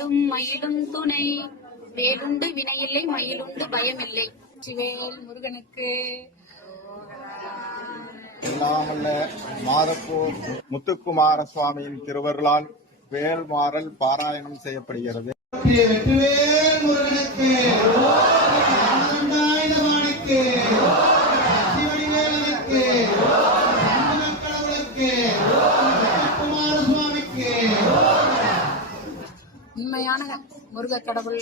வேலும் மயிலும் துணை. வேலுண்டு வினையில்லை, மயிலுண்டு பயமில்லை. சிவேல் முருகனுக்கு. எல்லாமல்ல மாதப்பூர் முத்துக்குமார சுவாமியின் திருவருளால் வேல்மாறல் பாராயணம் செய்யப்படுகிறது. உண்மையான முருக கடவுள்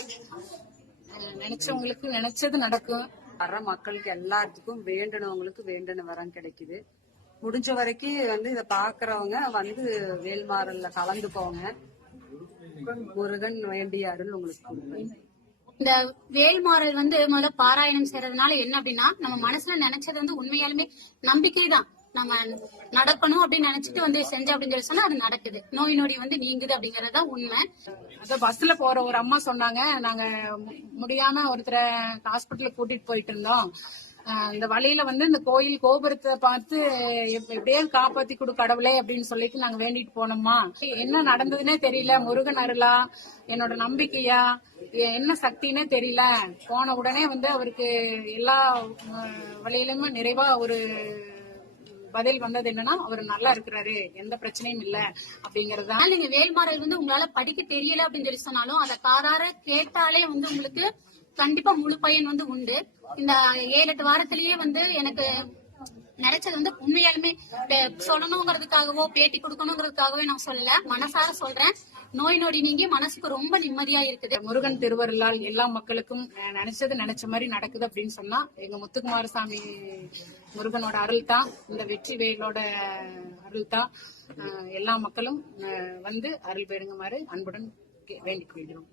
நினைச்சவங்களுக்கு நினைச்சது நடக்கும். வர்ற மக்களுக்கு எல்லாத்துக்கும் வேண்டனவங்களுக்கு வேண்டின வரம் கிடைக்குது. முடிஞ்ச வரைக்கும் இதை பாக்குறவங்க வேல்மாறல்ல கலந்துக்கோங்க. முருகன் வேண்டிய அருள் உங்களுக்கு கொடுப்பேன். இந்த வேல்மாறல் முதல்ல பாராயணம் செய்யறதுனால என்ன அப்படின்னா, நம்ம மனசுல நினைச்சது உண்மையாலுமே நம்பிக்கை தான். நம்ம நடக்கணும் அப்படின்னு நினைச்சிட்டு செஞ்சோம் அப்படின்னு சொல்லி சொன்னா அது நடக்குது. நோய் நொடி நீங்குது அப்படிங்கறதுதான் உண்மை. அத பஸ்ல போற ஒரு அம்மா சொன்னாங்க, நாங்க முடியாம ஒருத்தரை ஹாஸ்பிட்டலுக்கு கூட்டிட்டு போயிட்டு இருந்தோம். இந்த வழியில இந்த கோயில் கோபுரத்தை பார்த்து எப்படியே காப்பாத்தி கொடு கடவுளே அப்படின்னு சொல்லிட்டு நாங்க வேண்டிட்டு போனோமா. என்ன நடந்ததுன்னே தெரியல. முருகன் அருளா, என்னோட நம்பிக்கையா, என்ன சக்தின்னே தெரியல. போன உடனே அவருக்கு எல்லா வழியிலுமே நிறைவா ஒரு பதில் வந்தது என்னன்னா, அவர் நல்லா இருக்கிறாரு, எந்த பிரச்சனையும் இல்ல அப்படிங்கறதுதான். நீங்க வேல்மாறல் உங்களால படிக்க தெரியல அப்படின்னு சொல்லி சொன்னாலும் அதை காதார கேட்டாலே உங்களுக்கு கண்டிப்பா முழு பயன் உண்டு. இந்த 7-8 வாரத்திலேயே எனக்கு நினைச்சது உண்மையாலுமே சொல்லணுங்கிறதுக்காகவோ பேட்டி கொடுக்கணுங்கிறதுக்காகவே நான் சொல்லல, மனசார சொல்றேன். நோய் நொடி நீங்கி மனசுக்கு ரொம்ப நிம்மதியா இருக்குது. முருகன் திருவருளால் எல்லா மக்களுக்கும் நினைச்சது நினைச்ச மாதிரி நடக்குது அப்படின்னு சொன்னா எங்க முத்துக்குமாரசாமி முருகனோட அருள் தான், இந்த வெற்றி வேலோட அருள் தான். எல்லா மக்களும் அருள் பெறுங்குமாறு அன்புடன் வேண்டிக் கொள்கிறோம்.